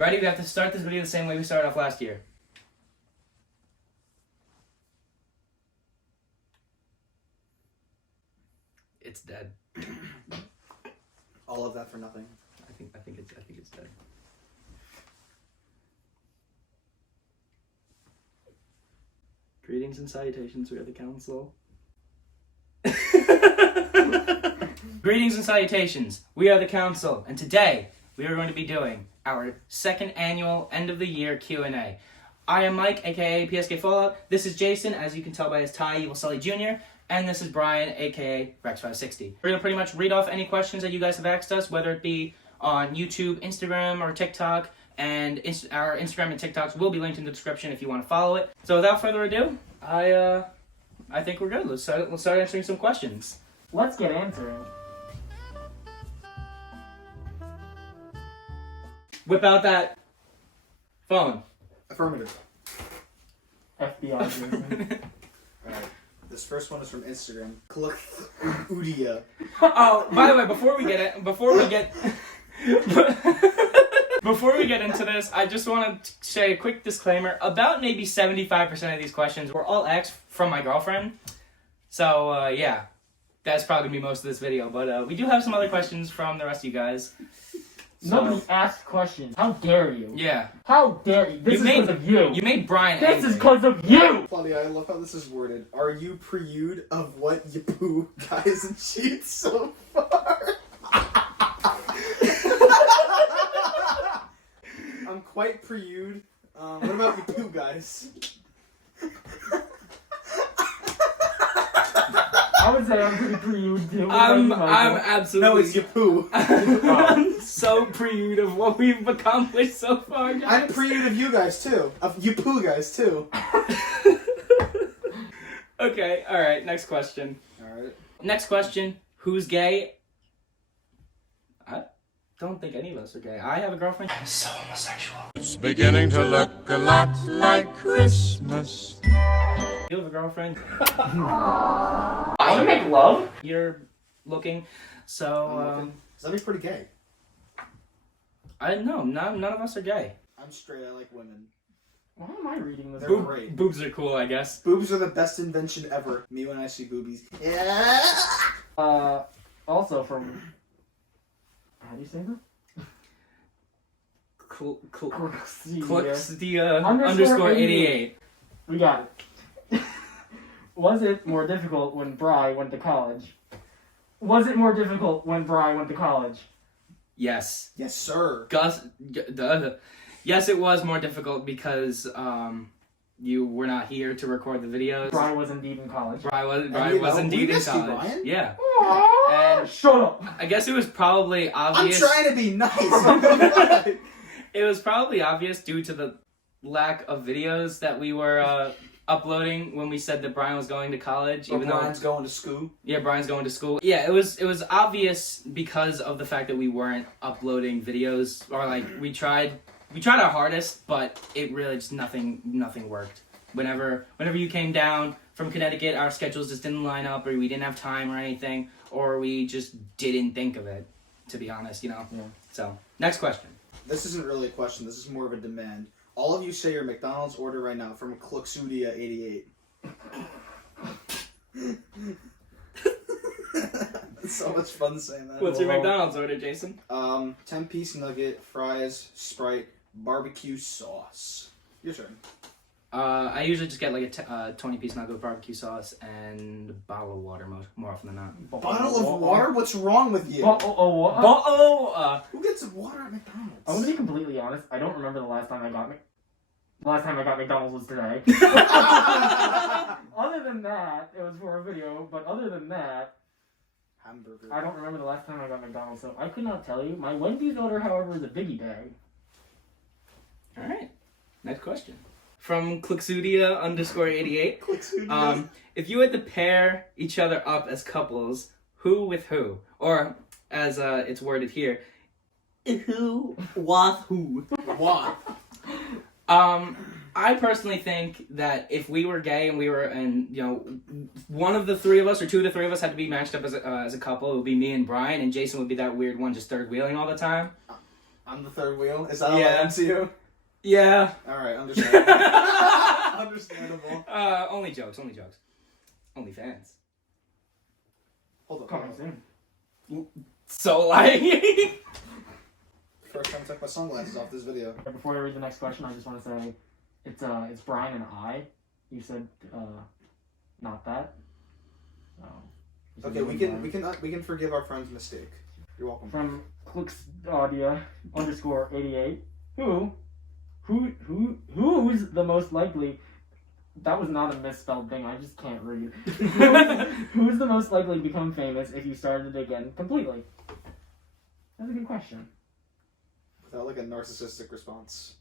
Ready? We have to start this video the same way we started off last year. It's dead. All of that for nothing. I think it's dead. Greetings and salutations, we are the council. Greetings and salutations, we are the council, and today we are going to be doing our second annual end of the year Q&A. I am Mike, aka PSK Fallout. This is Jason, as you can tell by his tie, Evil Sully Jr., and this is Brian, aka Rex560. We're gonna pretty much read off any questions that you guys have asked us, whether it be on YouTube, Instagram, or TikTok, and our Instagram and TikToks will be linked in the description if you want to follow it. So without further ado, I think we're good. Let's start answering some questions. Let's get answering. Whip out that phone. Affirmative. FBI. Jason. Alright. This first one is from Instagram. Udia. Oh, by the way, before we get into this, I just want to say a quick disclaimer. About maybe 75% of these questions were all asked from my girlfriend. So, yeah. That's probably going to be most of this video. But we do have some other questions from the rest of you guys. So, Nobody asked questions. How dare you? yeah. How dare you? This is because of you. You made Brian This angry. is because of you! Claudia, I love how this is worded. Are you prude of what you poo guys and cheats so far? I'm quite prude. What about you poo guys? I would say I'm pretty prude too. I'm absolutely... No, it's you poo. I'm so prude of what we've accomplished so far, guys. I'm prude of you guys too. Of you poo guys too. Okay, alright, next question. Alright. Next question, who's gay? I don't think any of us are gay. I have a girlfriend. I'm so homosexual. It's beginning to look a lot like Christmas. You have a girlfriend? I want to make love? You're looking, so, That'd be pretty gay. I don't know, none of us are gay. I'm straight, I like women. Why am I reading this? They're great. Boobs are cool, I guess. Boobs are the best invention ever. Me when I see boobies. Yeah. Also from... How do you say that? Underscore 88. We got it. Was it more difficult when Bri went to college? Was it more difficult when Bri went to college? Yes. Yes, sir. Yes, it was more difficult because you were not here to record the videos. Bri was indeed in college. Bri was indeed in college. Brian? Yeah. And shut up! I guess it was probably obvious. I'm trying to be nice. It was probably obvious due to the lack of videos that we were uploading when we said that Brian was going to college. Even though Brian's going to school. Yeah, Brian's going to school. Yeah, it was obvious because of the fact that we weren't uploading videos, or like we tried our hardest, but it really just nothing worked. Whenever you came down from Connecticut, our schedules just didn't line up, or we didn't have time or anything, or we just didn't think of it, to be honest, you know? Yeah. So, next question. This isn't really a question, this is more of a demand. All of you say your McDonald's order right now from Kluxudia88. It's so much fun saying that. What's your McDonald's order, Jason? 10-piece nugget, fries, Sprite, barbecue sauce. Your turn. I usually just get like a 20-piece nugget with barbecue sauce and a bottle of water more often than not. Bottle of water? What's wrong with you? Who Who gets water at McDonald's? I'm gonna be completely honest. I don't remember the last time I got McDonald's was today. Other than that, it was for a video. But other than that, hamburger. I don't remember the last time I got McDonald's, so I could not tell you. My Wendy's order, however, is a biggie bag. All right. Next question. From Kluxudia underscore 88. If you had to pair each other up as couples, who with who? Or, as it's worded here, who with who? What? I personally think that if we were gay and one of the three of us or two of the three of us had to be matched up as a couple, it would be me and Brian, and Jason would be that weird one just third wheeling all the time. I'm the third wheel. Is that all I Yeah. am to you? Yeah. Alright, understandable. Understandable. Only jokes. Only fans. Hold up. Coming soon. So like. First time I took my sunglasses off this video. Before I read the next question, I just want to say, it's Brian and I. You said not that. So, you said Okay, you we and can Brian. we can forgive our friend's mistake. You're welcome. From Clixaudia_88. Who's the most likely? That was not a misspelled thing. I just can't read. Who's the most likely to become famous if you started again completely? That's a good question. Without like a narcissistic response.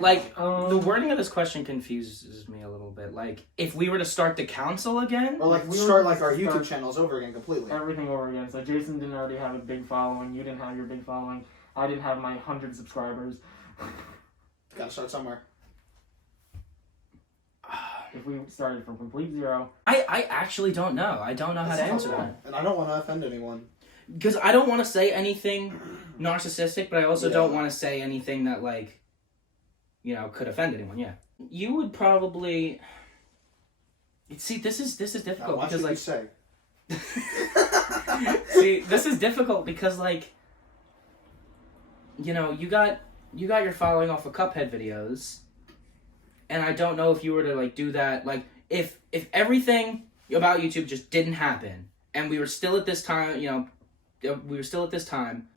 Like, the wording of this question confuses me a little bit. Like, if we were to start the council again? Or like We start were- like our start- YouTube channels over again completely. Everything over again. So Jason didn't already have a big following. You didn't have your big following. I didn't have my 100 subscribers. Gotta start somewhere. If we started from complete zero, I actually don't know. I don't know how to That's answer tough. that. And I don't want to offend anyone. Because I don't want to say anything narcissistic, but I also Yeah. don't want to say anything that, like, you know, could offend anyone, yeah. You would probably... See, this is Now difficult watch because, what like... you say. See, this is difficult because, like, you know, you got your following off of Cuphead videos, and I don't know if you were to, like, do that, like, if everything about YouTube just didn't happen, and we were still at this time, you know,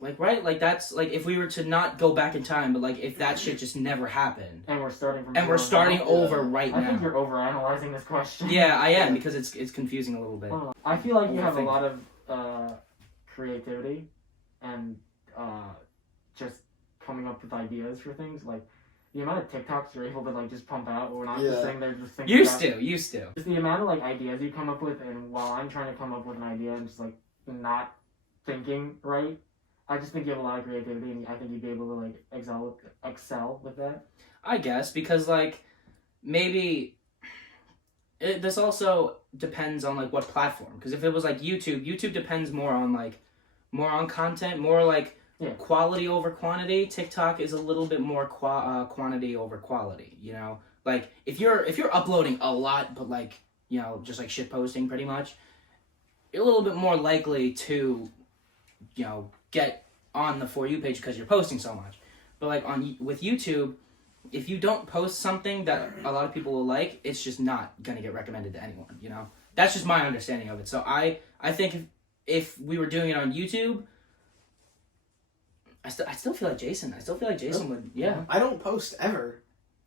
like, right? Like, that's, like, if we were to not go back in time, but, like, if that shit just never happened, and we're starting from and we're zero starting now, over Yeah. right I think now. you're overanalyzing this question. Yeah, I am, because it's confusing a little bit. I feel like you have a Overthink. lot of creativity and just coming up with ideas for things. Like the amount of TikToks you're able to like just pump out when I'm just Yeah. sitting there just thinking. Used about- to. Just the amount of like ideas you come up with, and while I'm trying to come up with an idea and just like not thinking right, I just think you have a lot of creativity, and I think you'd be able to like excel with that. I guess, because, like, maybe this also depends on, like, what platform. Because if it was, like, YouTube depends more on content, more, like, Yeah. quality over quantity. TikTok is a little bit more quantity over quality, you know? Like, if you're uploading a lot, but, like, you know, just, like, shit posting pretty much, you're a little bit more likely to, you know, get on the For You page because you're posting so much. But, like, with YouTube, if you don't post something that a lot of people will like, it's just not going to get recommended to anyone, you know? That's just my understanding of it. So I think if we were doing it on YouTube, I still feel like Jason. Would, yeah. I don't post ever.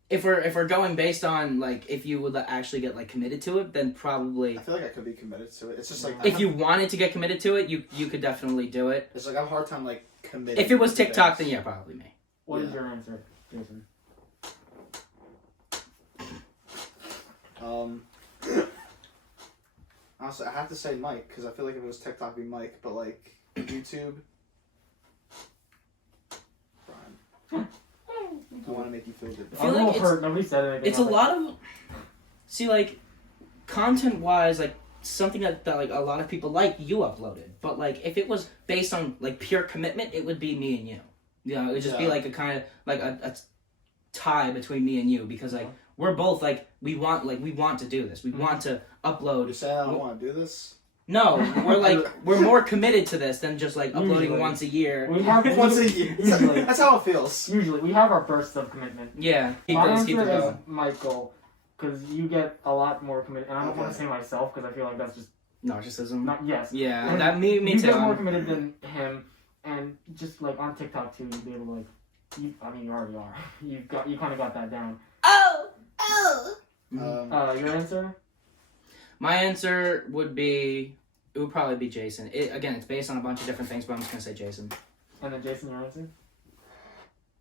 If we're going based on, like, if you would actually get, like, committed to it, then probably... I feel like I could be committed to it. It's just like If you wanted to get committed to it, you could definitely do it. it's like I have a hard time like committing. If it was to TikTok, then things. yeah, probably me. What is Yeah. your answer, Jason? Honestly, I have to say Mike because I feel like if it was TikTok, it'd be Mike. But like YouTube, Brian. I want to make you feel good. feel I'm a like little hurt. Nobody said anything. It's a about lot of... See, like, content-wise, like, something that like, a lot of people like, you uploaded. But, like, if it was based on, like, pure commitment, it would be me and you. You know, it would just be, Yeah. like, a kind of, like, a tie between me and you. Because, like, we're both, like, we want to do this. We want to You upload... say I don't want to do this. No, we're more committed to this than just, like, uploading Usually. once a year. We have Once a year. Usually. That's how it feels. Usually, we have our bursts of commitment. Yeah. Keep My it answer is going. Michael, because you get a lot more committed. And I don't want to Okay. say myself because I feel like that's just Narcissism. not. Yes. Yeah, And that me you too. get more committed than him, and just like on TikTok too, you'd be able to like. You already are. You kind of got that down. Your answer? My answer would be... It would probably be Jason. Again, it's based on a bunch of different things, but I'm just going to say Jason. And then Jason, your answer?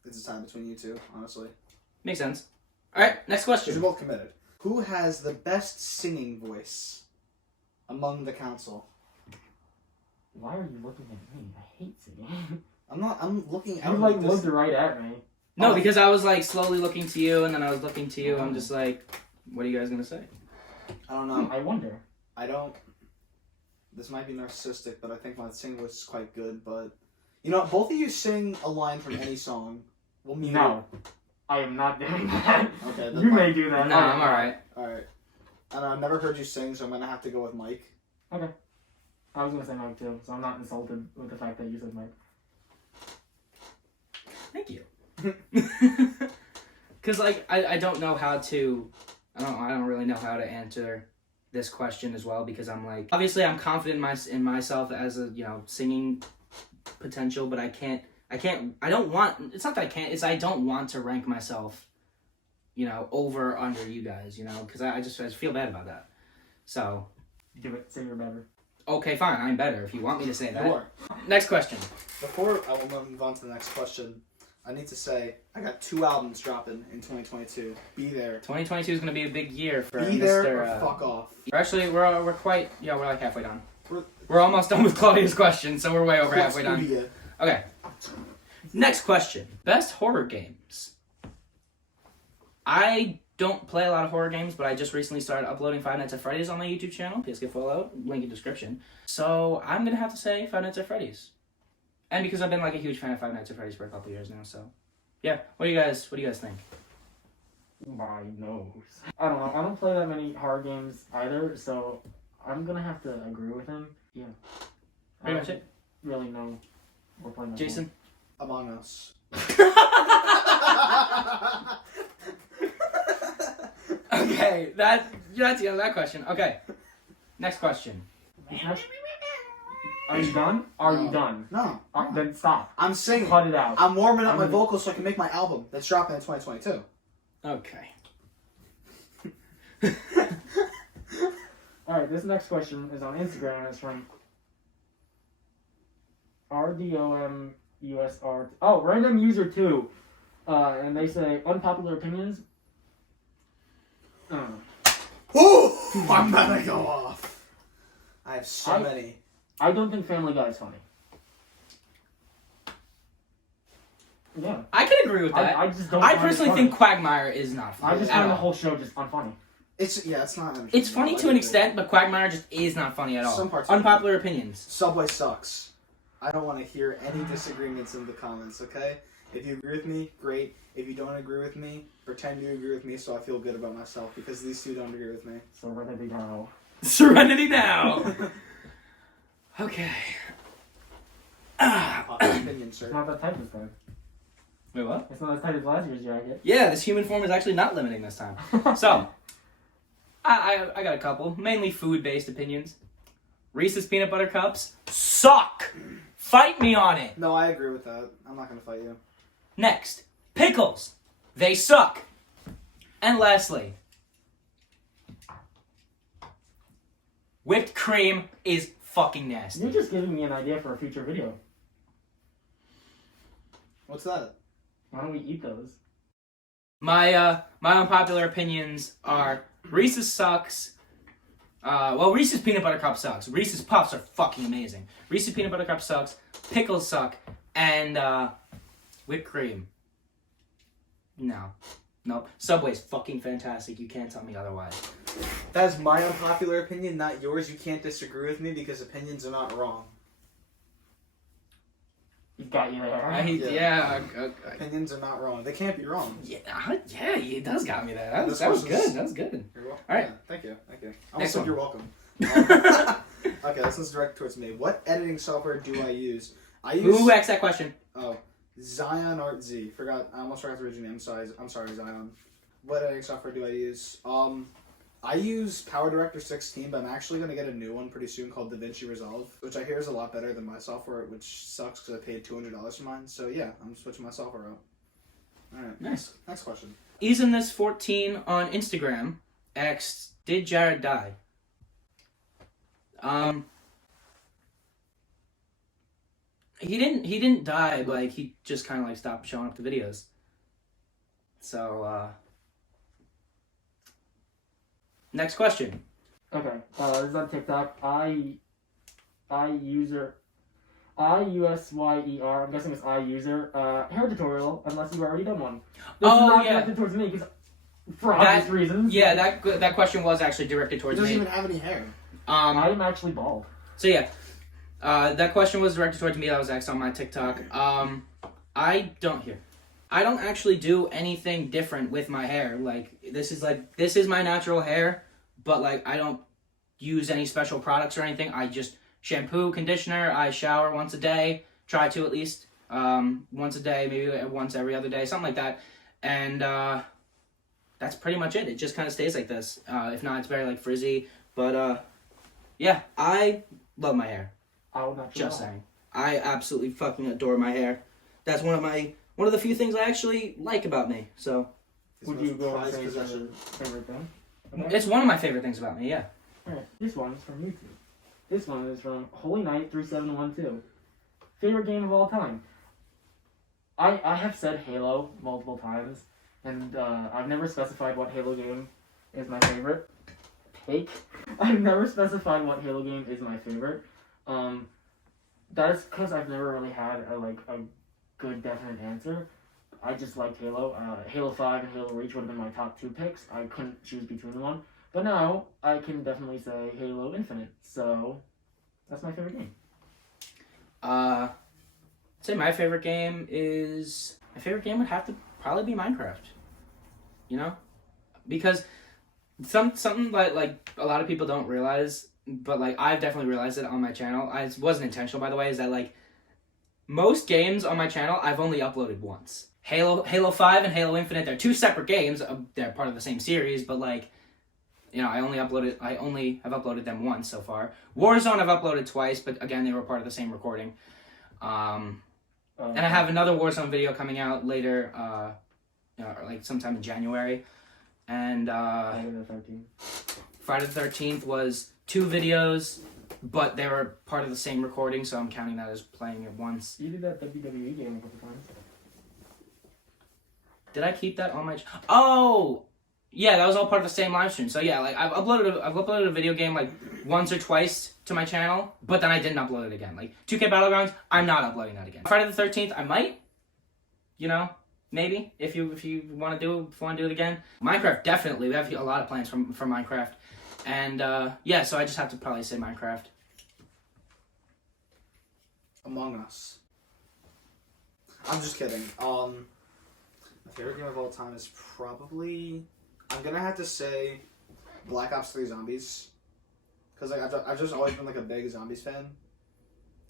It's a time between you two, honestly. Makes sense. Alright, next Because question. you're both committed. Who has the best singing voice among the council? Why are you looking at me? I hate singing. I'm looking You out like this. looked right at me. No, because I was like slowly looking to you, and then I was looking to you. I'm just like, what are you guys going to say? I don't know. I wonder. I don't. This might be narcissistic, but I think my singing voice is quite good. But You know, both of you sing a line from any song. We'll mute No. I am not doing that. Okay, You may do that. No, I'm alright. Alright. And I've never heard you sing, so I'm gonna have to go with Mike. Okay. I was gonna say Mike too, so I'm not insulted with the fact that you said Mike. Thank you. Because like I don't know how to. I don't really know how to answer this question as well, because I'm like, obviously I'm confident in myself as a, you know, singing potential, but I don't want, it's not that I can't, it's I don't want to rank myself, you know, over or under you guys, you know, because I just feel bad about that. So Do it. Say you're better. okay, fine, I'm better if you want me to say that. You are. Next question. Before I will move on to the next question, I need to say I got 2 albums dropping in 2022. Be there. 2022 is going to be a big year for Be there Mr. or fuck off. Actually, we're like halfway done. We're almost done with Claudia's question, so we're way over halfway done. Idiot. Okay. Next question. Best horror games. I don't play a lot of horror games, but I just recently started uploading Five Nights at Freddy's on my YouTube channel. PSK Fallout, link in description. So I'm going to have to say Five Nights at Freddy's. And because I've been like a huge fan of Five Nights at Freddy's for a couple years now, so yeah. What do you guys think? My nose. I don't know. I don't play that many horror games either, so I'm gonna have to agree with him. Yeah. Pretty much it. Really know we're playing that Jason? Among Us. Okay, that's the end of that question. Okay. Next question. game. Are you done? Are you done? No. Then stop. I'm singing. Cut it out. I'm warming up my vocals so I can make my album that's dropping in 2022. Okay. Alright, this next question is on Instagram and it's from RDOMUSR. Oh, random user 2. And they say unpopular opinions. Ooh! I'm gonna go off. I have so many. I don't think Family Guy is funny. Yeah. I can agree with that. I just don't. I find it personally funny. think Quagmire is not funny. I just at find the all. whole show just unfunny. It's not. It's funny to an extent, but Quagmire just is not funny at all. Some parts are Unpopular opinions. Subway sucks. I don't want to hear any disagreements in the comments, okay? If you agree with me, great. If you don't agree with me, pretend you agree with me so I feel good about myself, because these two don't agree with me. Serenity now. Serenity now! Okay. Opinion, It's sir. not that tight this time. Wait, what? It's not as tight as last year's jacket. Yeah, this human form is actually not limiting this time. So, I got a couple, mainly food-based opinions. Reese's Peanut Butter Cups suck! Fight me on it! No, I agree with that. I'm not gonna fight you. Next, pickles. They suck. And lastly, whipped cream is fucking nasty. You're just giving me an idea for a future video. What's that? Why don't we eat those? My unpopular opinions are Reese's sucks. Reese's Peanut Butter Cup sucks. Reese's Puffs are fucking amazing. Reese's Peanut Butter Cup sucks. Pickles suck. And whipped cream. No. Nope. Subway's fucking fantastic. You can't tell me otherwise. That's my unpopular opinion, not yours. You can't disagree with me because opinions are not wrong. He got you there. Opinions are not wrong. They can't be wrong. Yeah, he does got me there. That was This good. was- That was good. You're welcome. All right. Yeah, thank you. I Next almost said one. you're welcome. Okay, this one's directed towards me. What editing software do I use? Who asked that question? Oh, ZIANARTZ. I almost forgot to read your name. I'm sorry, Zion. What editing software do I use? I use PowerDirector 16, but I'm actually going to get a new one pretty soon called DaVinci Resolve, which I hear is a lot better than my software, which sucks because I paid $200 for mine. So yeah, I'm switching my software out. All right. Nice. Next question. Isn't this 14 on Instagram asked, did Jared die? He didn't die, like he just kind of like stopped showing up to videos. So next question. Okay, this is on TikTok. IUSYER. I'm guessing it's iUser. Hair tutorial, unless you've already done one. This is not directed towards me, because for obvious reasons. Yeah, that question was actually directed He towards doesn't me. even have any hair. I am actually bald. So yeah, That question was directed towards me. That was asked on my TikTok. I don't actually do anything different with my hair. This is my natural hair, but I don't use any special products or anything. I just shampoo, conditioner. I shower once a day. Try to at least once a day, maybe once every other day, something like that. And that's pretty much it. It just kind of stays like this. If not, it's very frizzy. But yeah, I love my hair. I would not Just saying. I absolutely fucking adore my hair. That's one of the few things I actually like about me. So Would you go and say it's your favorite thing? it's one of my favorite things about me. Yeah. Alright, this one is from YouTube. This one is from Holy Knight 3712. Favorite game of all time. I have said Halo multiple times, and I've never specified what Halo game is my favorite. I've never specified what Halo game is my favorite. That's because I've never really had a good definite answer. I just liked Halo. Halo 5 and Halo Reach would have been my top 2 picks. I couldn't choose between one. But now, I can definitely say Halo Infinite. So, that's my favorite game. I'd say my favorite game would have to probably be Minecraft. You know? Because something like a lot of people don't realize, but I've definitely realized it on my channel. It wasn't intentional, by the way, is that most games on my channel I've only uploaded once. Halo 5 and Halo Infinite, they're 2 separate games. They're part of the same series, but I only have uploaded them once so far. Warzone I've uploaded twice, but again they were part of the same recording. And I have another Warzone video coming out later, sometime in January. And Friday the 13th was 2 videos, but they were part of the same recording, so I'm counting that as playing it once. You did that WWE game a couple times. Did I keep that on my? Oh, yeah, that was all part of the same live stream. So yeah, I've uploaded a video game once or twice to my channel, but then I didn't upload it again. 2K Battlegrounds, I'm not uploading that again. Friday the 13th, I might. Maybe if you want to do it again. Minecraft, definitely. We have a lot of plans for Minecraft, and yeah, so I just have to probably say Minecraft. Among Us. I'm just kidding. My favorite game of all time is probably, I'm gonna have to say Black Ops 3 Zombies, because I've just always been a big Zombies fan,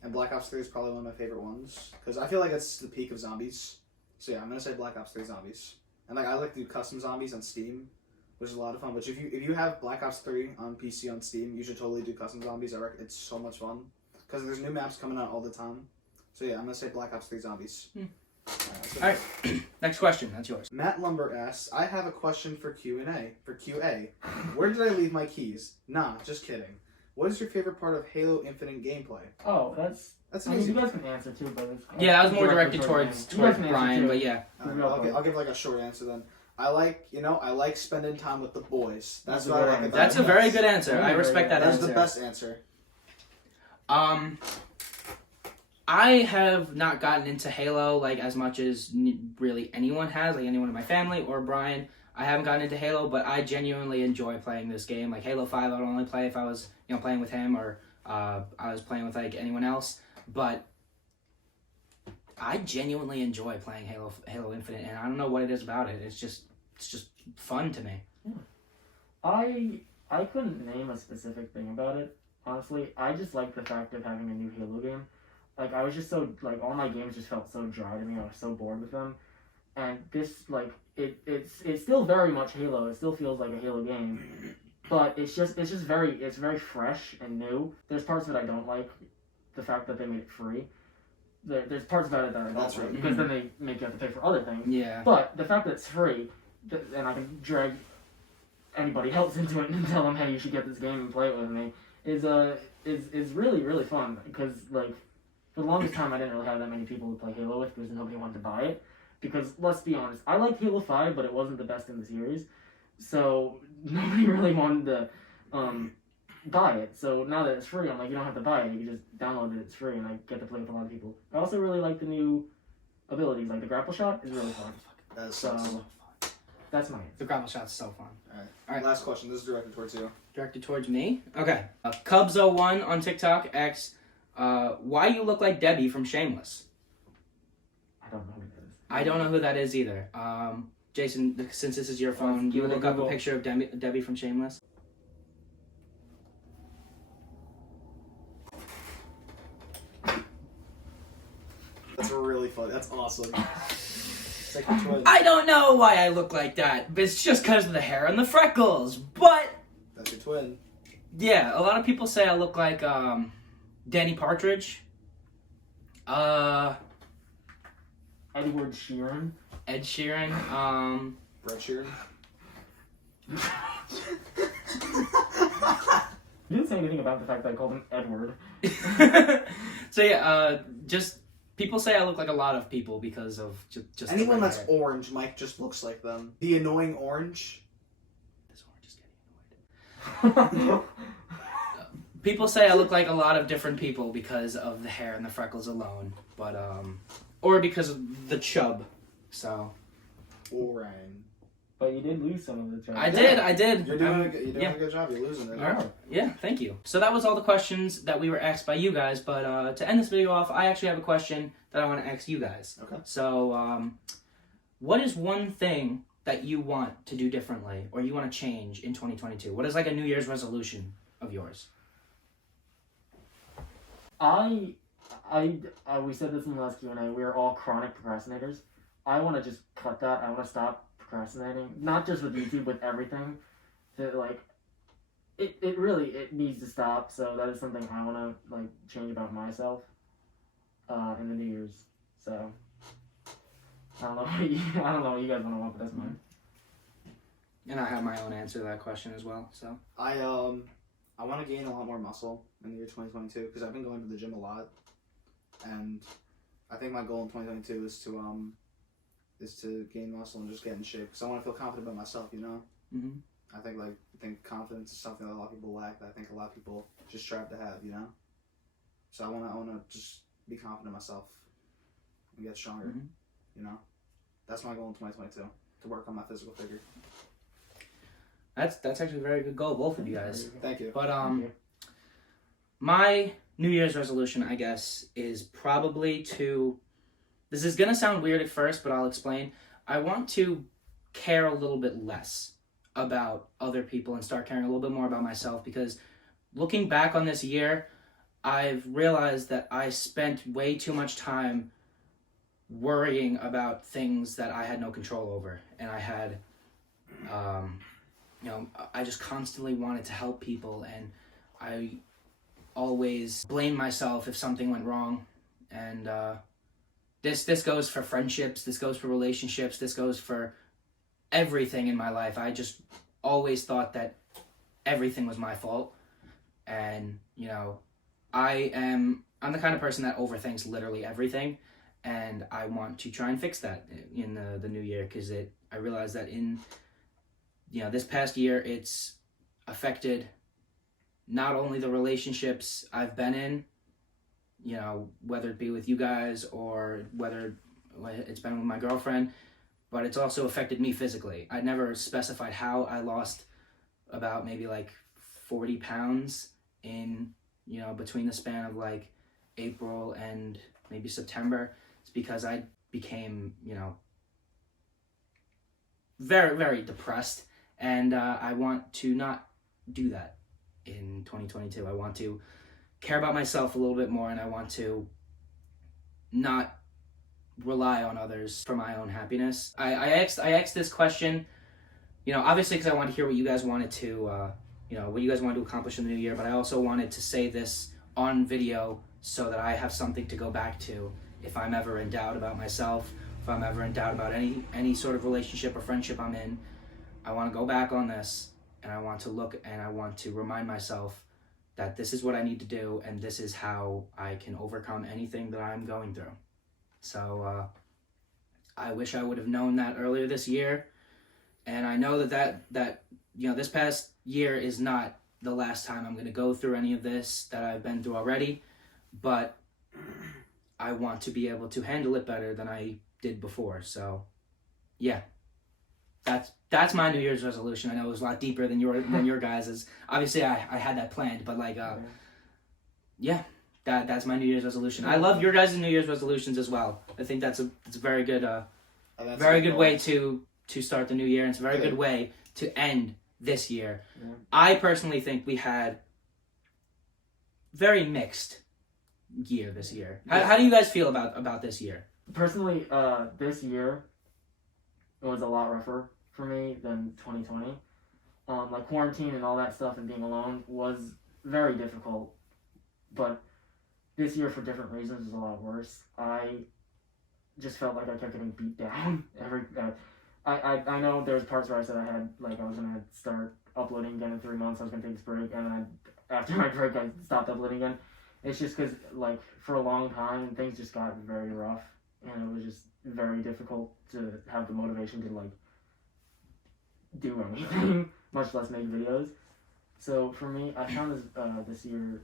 and Black Ops 3 is probably one of my favorite ones because I feel like it's the peak of zombies. So yeah, I'm gonna say Black Ops 3 Zombies. And I like to do custom zombies on Steam, which is a lot of fun. Which if you have Black Ops 3 on PC on Steam, you should totally do custom zombies. I reckon it's so much fun because there's new maps coming out all the time. So yeah, I'm gonna say Black Ops 3 Zombies. Alright, next question. That's yours. Matt Lumber asks, I have a question for Q&A. Where did I leave my keys? Nah, just kidding. What is your favorite part of Halo Infinite gameplay? Oh, that's That's I an mean, easy you guys can answer too, but it's Yeah, that was more directed towards You guys can answer Brian, too. but yeah. I'll give a short answer then. I like spending time with the boys. That's That's what I a good like. answer. That's a very good answer. I respect that That's answer. the best answer. I have not gotten into Halo as much as really anyone has, anyone in my family or Brian. I haven't gotten into Halo, but I genuinely enjoy playing this game. Halo 5, I would only play if I was playing with him or I was playing with anyone else. But I genuinely enjoy playing Halo Infinite, and I don't know what it is about it. It's just fun to me. Yeah. I couldn't name a specific thing about it. Honestly, I just like the fact of having a new Halo game. I was just so all my games just felt so dry to me. I was so bored with them, and this it's still very much Halo. It still feels like a Halo game, but it's very fresh and new. There's parts of it I don't like, the fact that they made it free. There's parts about it that I don't That's like right. because then they make you have to pay for other things. Yeah. But the fact that it's free, and I can drag anybody else into it and tell them, hey, you should get this game and play it with me, is really, really fun. Because for the longest time, I didn't really have that many people to play Halo with because nobody wanted to buy it. Because let's be honest, I liked Halo 5, but it wasn't the best in the series, so nobody really wanted to buy it. So now that it's free, I'm you don't have to buy it. You can just download it. It's free, and I get to play with a lot of people. I also really like the new abilities, the grapple shot is really fun. That's So fun. that's my answer. The grapple shot's so fun. Alright. Last question. This is directed towards you. Directed towards me? Okay. Cubs01 on TikTok asks, why you look like Debbie from Shameless. I don't know who that is. I don't know who that is either. Jason, since this is your phone, give you it a look up a Google. picture of Debbie from Shameless. That's really funny. That's awesome. It's like a twin. I don't know why I look like that. But it's just because of the hair and the freckles. But That's your twin. yeah, a lot of people say I look like Danny Partridge. Edward Sheeran. Ed Sheeran. Brett Sheeran. You didn't say anything about the fact that I called him Edward. So yeah, just people say I look like a lot of people because of just Anyone the red that's hair. orange, Mike just looks like them. The annoying orange. This orange is getting annoyed. People say I look like a lot of different people because of the hair and the freckles alone, but or because of the chub. So Orang. But you did lose some of the jokes. I did. You're doing a good job. You're losing it. All right. Yeah, thank you. So that was all the questions that we were asked by you guys, but to end this video off, I actually have a question that I want to ask you guys. Okay. So, what is one thing that you want to do differently or you want to change in 2022? What is like a New Year's resolution of yours? We said this in the last Q&A. We are all chronic procrastinators. I want to just cut that. I want to stop procrastinating. Not just with YouTube, with everything. It really needs to stop. So that is something I want to change about myself in the New Year's. So I don't know. I don't know what you guys want to want, but that's mine. And I have my own answer to that question as well. So I want to gain a lot more muscle in the year 2022 because I've been going to the gym a lot, and I think my goal in 2022 is to gain muscle and just get in shape because I want to feel confident about myself. You know. Mhm. I think confidence is something that a lot of people lack. That I think a lot of people just strive to have. You know. So I want to just be confident in myself and get stronger. Mhm. You know. That's my goal in 2022 to work on my physical figure. that's actually a very good goal, both of you guys. Thank you. But Thank you. my New Year's resolution, I guess, is probably to. This is gonna sound weird at first, but I'll explain. I want to care a little bit less about other people and start caring a little bit more about myself because looking back on this year, I've realized that I spent way too much time worrying about things that I had no control over. And I had, I just constantly wanted to help people and I always blamed myself if something went wrong. And this goes for friendships, this goes for relationships, this goes for everything in my life. I just always thought that everything was my fault. And, I'm the kind of person that overthinks literally everything. And I want to try and fix that in the new year because I realized that in, this past year, it's affected not only the relationships I've been in, whether it be with you guys or whether it's been with my girlfriend, but it's also affected me physically. I never specified how I lost about maybe 40 pounds in, between the span of April and maybe September. It's because I became, very, very depressed. And I want to not do that in 2022. I want to care about myself a little bit more, and I want to not rely on others for my own happiness. I asked this question, obviously because I wanted to hear what you guys wanted to, what you guys wanted to accomplish in the new year, but I also wanted to say this on video so that I have something to go back to if I'm ever in doubt about myself, if I'm ever in doubt about any sort of relationship or friendship I'm in. I want to go back on this, and I want to look and I want to remind myself that this is what I need to do, and this is how I can overcome anything that I'm going through. So I wish I would have known that earlier this year, and I know that this past year is not the last time I'm going to go through any of this that I've been through already, but I want to be able to handle it better than I did before. So yeah, that's my New Year's resolution. I know it was a lot deeper than your guys's. Obviously I had that planned, but yeah, that's my New Year's resolution. I love your guys' New Year's resolutions as well. I think it's a very good very good way to start the new year, and it's a very good way to end this year. Yeah. I personally think we had very mixed year this year. How do you guys feel about this year? Personally, this year was a lot rougher for me than 2020. Like quarantine and all that stuff and being alone was very difficult. But this year, for different reasons, was a lot worse. I just felt like I kept getting beat down. I know there was parts where I said I was gonna start uploading again in 3 months. I was gonna take this break, and then after my break, I stopped uploading again. It's just because, like, for a long time, things just got very rough, and it was just very difficult to have the motivation to, like, do anything, much less make videos. So for me, I found this year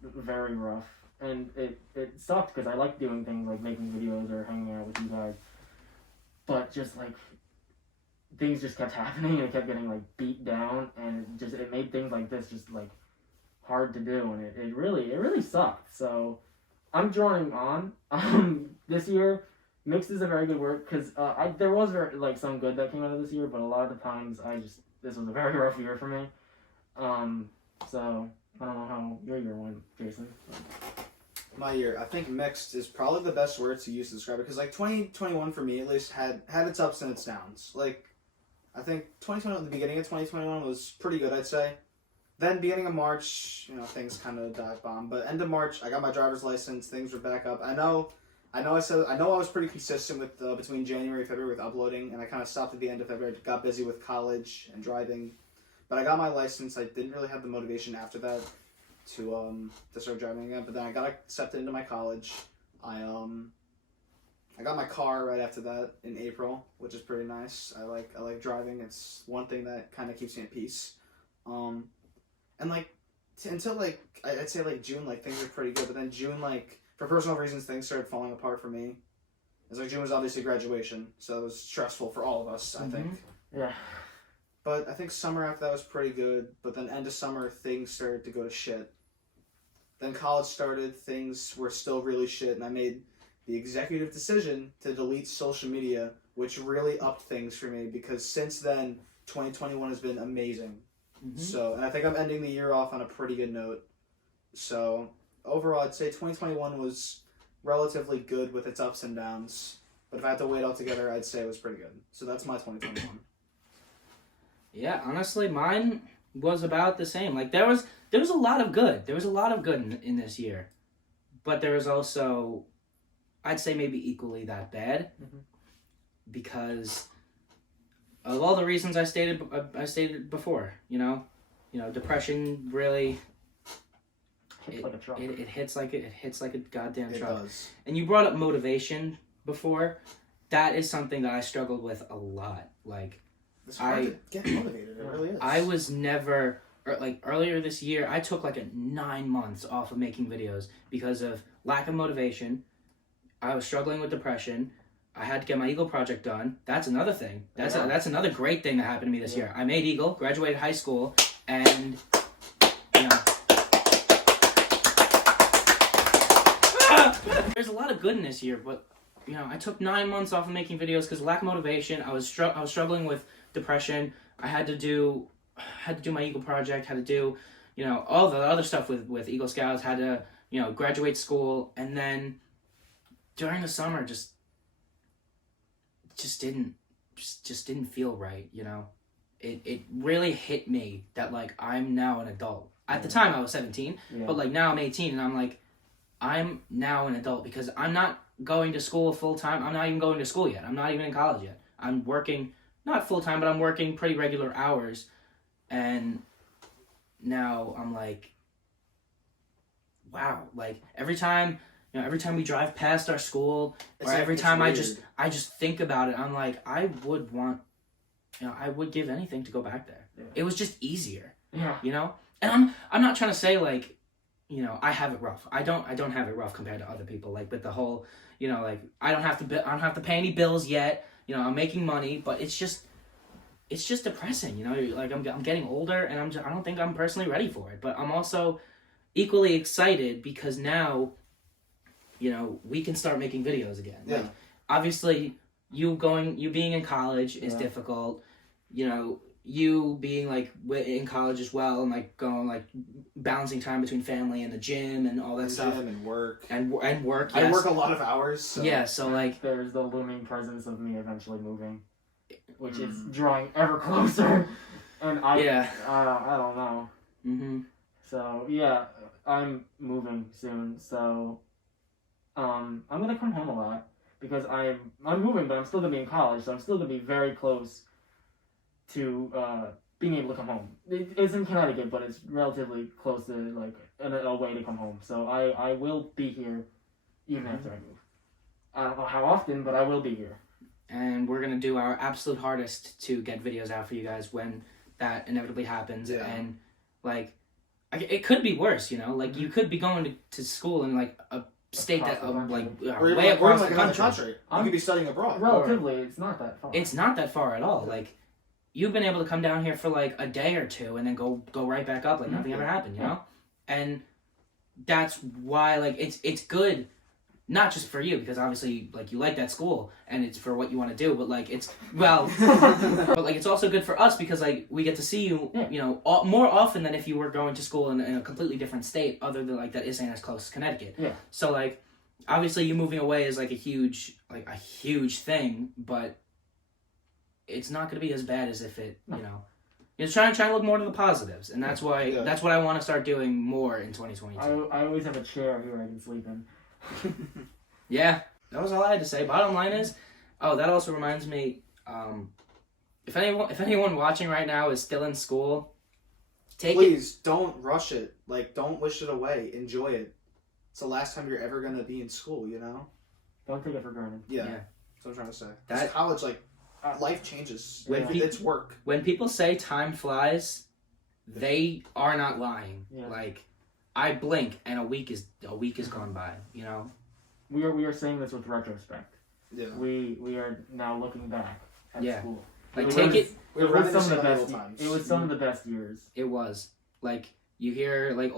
very rough, and it sucked because I like doing things like making videos or hanging out with you guys, but just like things just kept happening and it kept getting like beat down, and it made things like this just like hard to do, and it really sucked. So I'm joining on. This year, mixed is a very good word because there was some good that came out of this year, but a lot of the times this was a very rough year for me. So I don't know how your year went, Jason. My year, I think mixed is probably the best word to use to describe it, because like 2021 for me at least had its ups and its downs. Like I think 2021, the beginning of 2021 was pretty good, I'd say. Then beginning of March, things kind of dive bomb. But end of March, I got my driver's license. Things were back up. I know I was pretty consistent with between January and February with uploading, and I kind of stopped at the end of February. Got busy with college and driving, but I got my license. I didn't really have the motivation after that to start driving again. But then I got accepted into my college. I got my car right after that in April, which is pretty nice. I like driving. It's one thing that kind of keeps me at peace. And like until like I'd say like June, like things were pretty good. But then June, like for personal reasons, things started falling apart for me. It's like June was obviously graduation, so it was stressful for all of us, I think. Yeah. But I think summer after that was pretty good. But then end of summer, things started to go to shit. Then college started, things were still really shit, and I made the executive decision to delete social media, which really upped things for me, because since then, 2021 has been amazing. Mm-hmm. So, and I think I'm ending the year off on a pretty good note. So, overall, I'd say 2021 was relatively good with its ups and downs. But if I had to weigh it all together, I'd say it was pretty good. So that's my 2021. Yeah, honestly, mine was about the same. Like there was a lot of good. There was a lot of good in this year, but there was also, I'd say maybe equally that bad, because of all the reasons I stated before. Depression really. It hits like a goddamn truck. It does. And you brought up motivation before. That is something that I struggled with a lot. Like, it's hard to get motivated. It really is. I was never, earlier this year, I took 9 months off of making videos because of lack of motivation. I was struggling with depression. I had to get my Eagle project done. That's another thing. That's another great thing that happened to me this year. I made Eagle, graduated high school, and there's a lot of good in this year, but I took 9 months off of making videos because lack of motivation. I was struggling with depression. I had to do my Eagle project. Had to do all the other stuff with Eagle Scouts. Had to graduate school, and then during the summer just didn't feel right. It really hit me that I'm now an adult. At the time I was 17, but now I'm 18, and I'm like, I'm now an adult because I'm not going to school full time. I'm not even going to school yet. I'm not even in college yet. I'm working, not full time, but I'm working pretty regular hours. And now I'm like, wow. Every time we drive past our school, or every time I just think about it, I'm like, I would give anything to go back there. Yeah. It was just easier. Yeah. And I'm not trying to say I have it rough. I don't have it rough compared to other people. With the whole, I don't have to pay any bills yet. I'm making money, but it's just depressing. I'm getting older, and I don't think I'm personally ready for it. But I'm also, equally excited because now, we can start making videos again. Yeah. Like, obviously, you being in college is difficult. You being like in college as well, and like going like balancing time between family and the gym and all that stuff, gym and work and work. I Yes. work a lot of hours. So. Yeah, so like there's the looming presence of me eventually moving, which is drawing ever closer, and I don't know. Mm-hmm. So yeah, I'm moving soon. So I'm gonna come home a lot because I'm moving, but I'm still gonna be in college, so I'm still gonna be very close to being able to come home. It's in Connecticut, but it's relatively close to like a way to come home. So I will be here even after I move. I don't know how often, but I will be here. And we're gonna do our absolute hardest to get videos out for you guys when that inevitably happens. Yeah. And like, it could be worse. Like you could be going to school in like a state Across that the country. Or way across like the another country. You could be studying abroad. Relatively, it's not that far. It's not that far at all. Like, you've been able to come down here for like a day or two and then go right back up like nothing ever happened, And that's why like it's good, not just for you because obviously like you like that school and it's for what you want to do, but like it's but like it's also good for us because like we get to see you, more often than if you were going to school in a completely different state other than like that isn't as close as Connecticut. Yeah. So like obviously you moving away is like a huge thing, but it's not going to be as bad as if it, You're trying to look more to the positives, and that's why that's what I want to start doing more in 2022. I always have a chair here I can sleep in. Yeah, that was all I had to say. Bottom line is, that also reminds me, if anyone watching right now is still in school, Please don't rush it. Like, don't wish it away. Enjoy it. It's the last time you're ever gonna be in school. Don't take it for granted. Yeah. That's what I'm trying to say. That- College, like. Life changes. It's work. When people say time flies, they are not lying. Yeah. Like, I blink and a week is gone by. We are saying this with retrospect. Yeah. We are now looking back at school. Like, It was some of the best best. times. It was some of the best years. It was like you hear like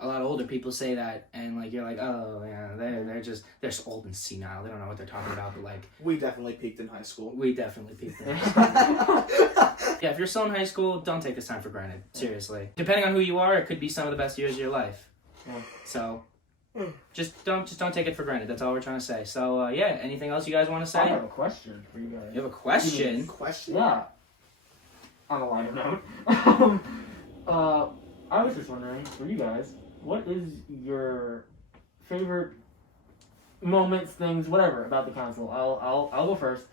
a lot of older people say that, and like you're like, oh yeah, they're just old and senile. They don't know what they're talking about. But like, we definitely peaked in high school. we definitely peaked in high school. Yeah, if you're still in high school, don't take this time for granted. Seriously, depending on who you are, it could be some of the best years of your life. Yeah. So, just don't take it for granted. That's all we're trying to say. So anything else you guys want to say? I have a question for you guys. You have a question? Question? Yeah. On a lighter note, I was just wondering for you guys, what is your favorite moments, things, whatever about the console? I'll go first.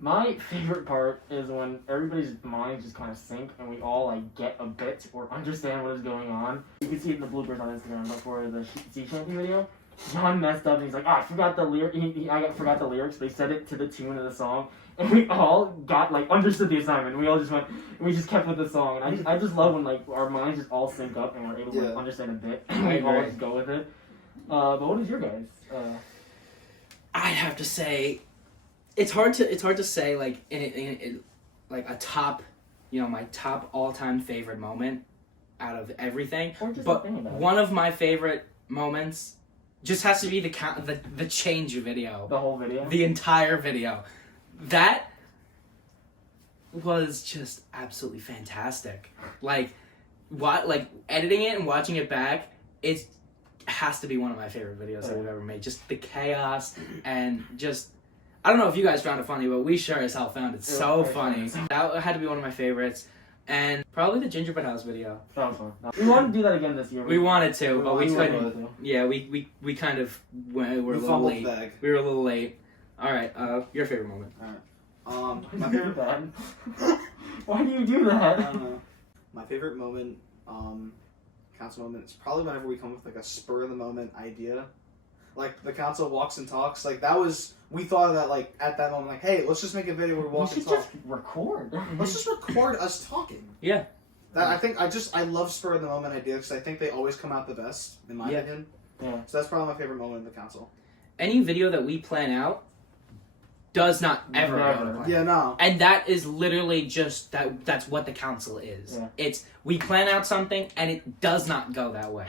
My favorite part is when everybody's minds just kind of sync and we all like get a bit or understand what is going on. You can see it in the bloopers on Instagram before the sea shanty video. John messed up and he's like, I forgot the lyric. I forgot the lyrics, but he said it to the tune of the song, and we all got like understood the assignment. We all just went, we just kept with the song, and I just love when like our minds just all sync up and we're able to like, understand a bit, and we all just go with it. But what is your guys? I'd have to say, it's hard to say like in like a top, my top all-time favorite moment out of everything. Or just But a thing about it. one of my favorite moments just has to be the change video. The whole video. The entire video. That was just absolutely fantastic. Like editing it and watching it back, it has to be one of my favorite videos that we've ever made. Just the chaos and just, I don't know if you guys found it funny, but we sure as hell found it so funny. That had to be one of my favorites. And probably the gingerbread house video. That was fun. We want to do that again this year. We wanted to, but we wanted couldn't. to. Yeah, we kind of were a little late. Bag. We were a little late. All right, your favorite moment. My Why do you do favorite. that? Why do you do I that? don't know. My favorite moment, council moment, is probably whenever we come with like a spur of the moment idea. Like the council walks and talks. Like that was, we thought of that like at that moment. Like, hey, let's just make a video where we We walk and should talk. just record. Let's just record us talking. Yeah. That I love spur of the moment ideas because I think they always come out the best in my opinion. Yeah. So that's probably my favorite moment in the council. Any video that we plan out does not ever go to Never. plan. Yeah, no. And that is literally just that's what the council is. Yeah. It's we plan out something and it does not go that way.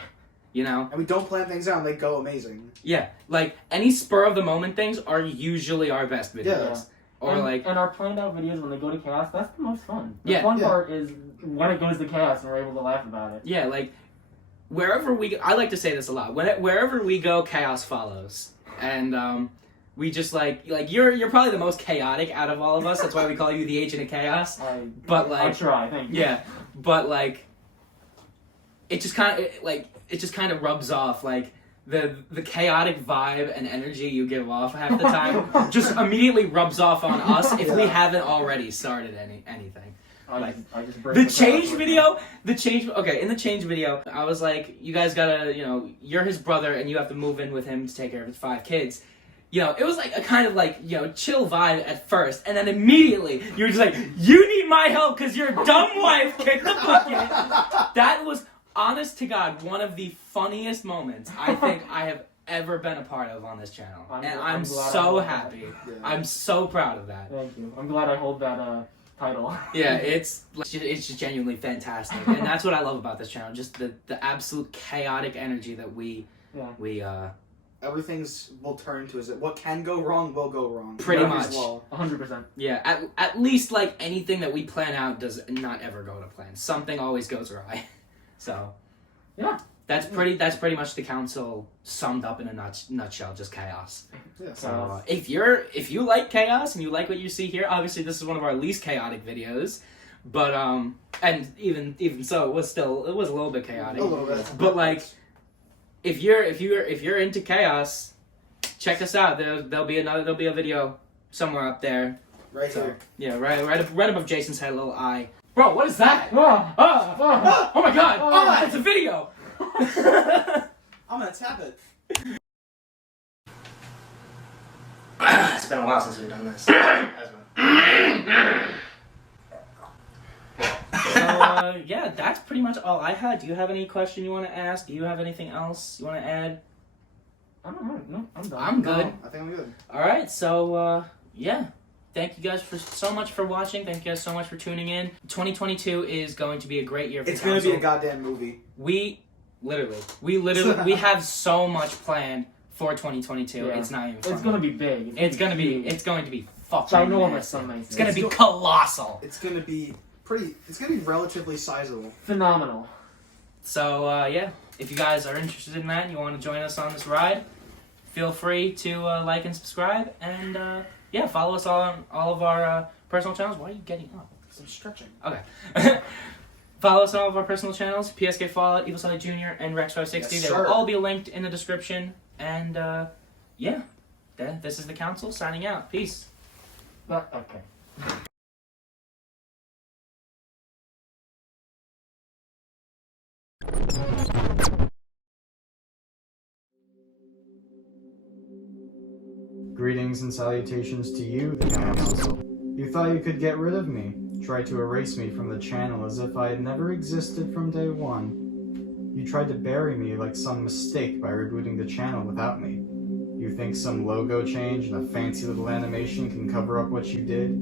you know? And we don't plan things out and they go amazing. Yeah, like, any spur of the moment things are usually our best videos. Yeah. Or and our planned out videos when they go to chaos, that's the most fun. The Yeah. fun part is when it goes to chaos and we're able to laugh about it. Yeah, like, wherever we go, I like to say this a lot, wherever we go, chaos follows. And, we just, like, you're probably the most chaotic out of all of us, that's why we call you the Agent of Chaos. But, like... I try, thank you. Yeah, but, like, it just kind of rubs off, like, the chaotic vibe and energy you give off half the time just immediately rubs off on us if we haven't already started anything. I just break The the change chaos video, in the change video, I was like, you guys gotta, you're his brother and you have to move in with him to take care of his 5 kids. It was like a kind of like, chill vibe at first, and then immediately you were just like, you need my help because your dumb wife kicked the bucket. That was, honest to God, one of the funniest moments I think I have ever been a part of on this channel. I'm so happy. Yeah. I'm so proud of that. Thank you. I'm glad I hold that title. Yeah, it's just genuinely fantastic. And that's what I love about this channel, just the absolute chaotic energy that we everything's will turn to what can go wrong will go wrong. Pretty much. 100%. Yeah, at least like anything that we plan out does not ever go to plan. Something always goes awry. So, yeah, that's pretty much the council summed up in a nutshell, just chaos. Yeah. So if you like chaos and you like what you see here, obviously this is one of our least chaotic videos, but and even so, it was a little bit chaotic. A little bit. But like, if you're into chaos, check us out. There'll be a video somewhere up there. Right here. Yeah, right above Jason's head, little eye. Bro, what is that? Oh Oh my God! It's a video. I'm gonna tap it. It's been a while since we've done this. So, yeah, that's pretty much all I had. Do you have any question you want to ask? Do you have anything else you want to add? I don't know. No, I'm done. I'm good. No, I think I'm good. All right, so yeah. Thank you guys so much for watching. Thank you guys so much for tuning in. 2022 is going to be a great year for It's the council. gonna be a goddamn movie. We literally have so much planned for 2022. Yeah. It's not even funny. It's gonna be big. It's going to be fucking ginormous. massive. Some It's going to be colossal. It's gonna be relatively sizable. phenomenal. So yeah, if you guys are interested in that and you want to join us on this ride, feel free to like and subscribe, and yeah, follow us all on all of our personal channels. Why are you getting up? I'm stretching. Okay. Follow us on all of our personal channels, PSK Fallout, Evil Side Jr., and Rex560. Yes, They sir. will all be linked in the description. And yeah, this is the council signing out. Peace. Okay. Greetings and salutations to you, the council. You thought you could get rid of me, tried to erase me from the channel as if I had never existed from day one. You tried to bury me like some mistake by rebooting the channel without me. You think some logo change and a fancy little animation can cover up what you did?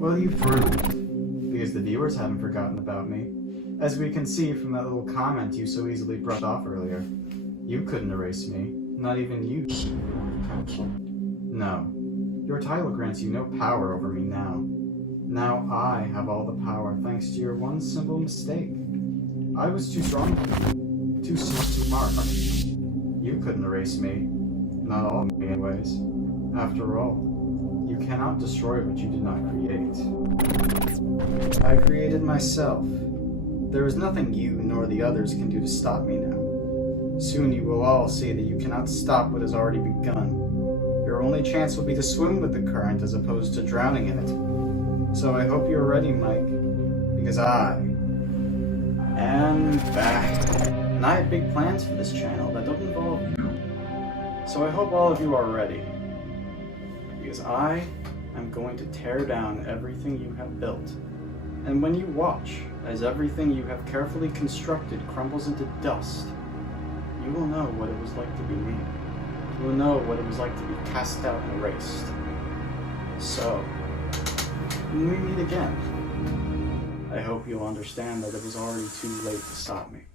Well, you proved, because the viewers haven't forgotten about me. As we can see from that little comment you so easily brushed off earlier, you couldn't erase me, not even you. No. Your title grants you no power over me now. Now I have all the power thanks to your one simple mistake. I was too strong for you. Too smart. You couldn't erase me. Not all of me anyways. After all, you cannot destroy what you did not create. I created myself. There is nothing you nor the others can do to stop me now. Soon you will all see that you cannot stop what has already begun. Your only chance will be to swim with the current as opposed to drowning in it. So I hope you're ready, Mike, because I am back. And I have big plans for this channel that don't involve you. So I hope all of you are ready, because I am going to tear down everything you have built. And when you watch as everything you have carefully constructed crumbles into dust, you will know what it was like to be me. You will know what it was like to be cast out and erased. So, when we meet again, I hope you'll understand that it was already too late to stop me.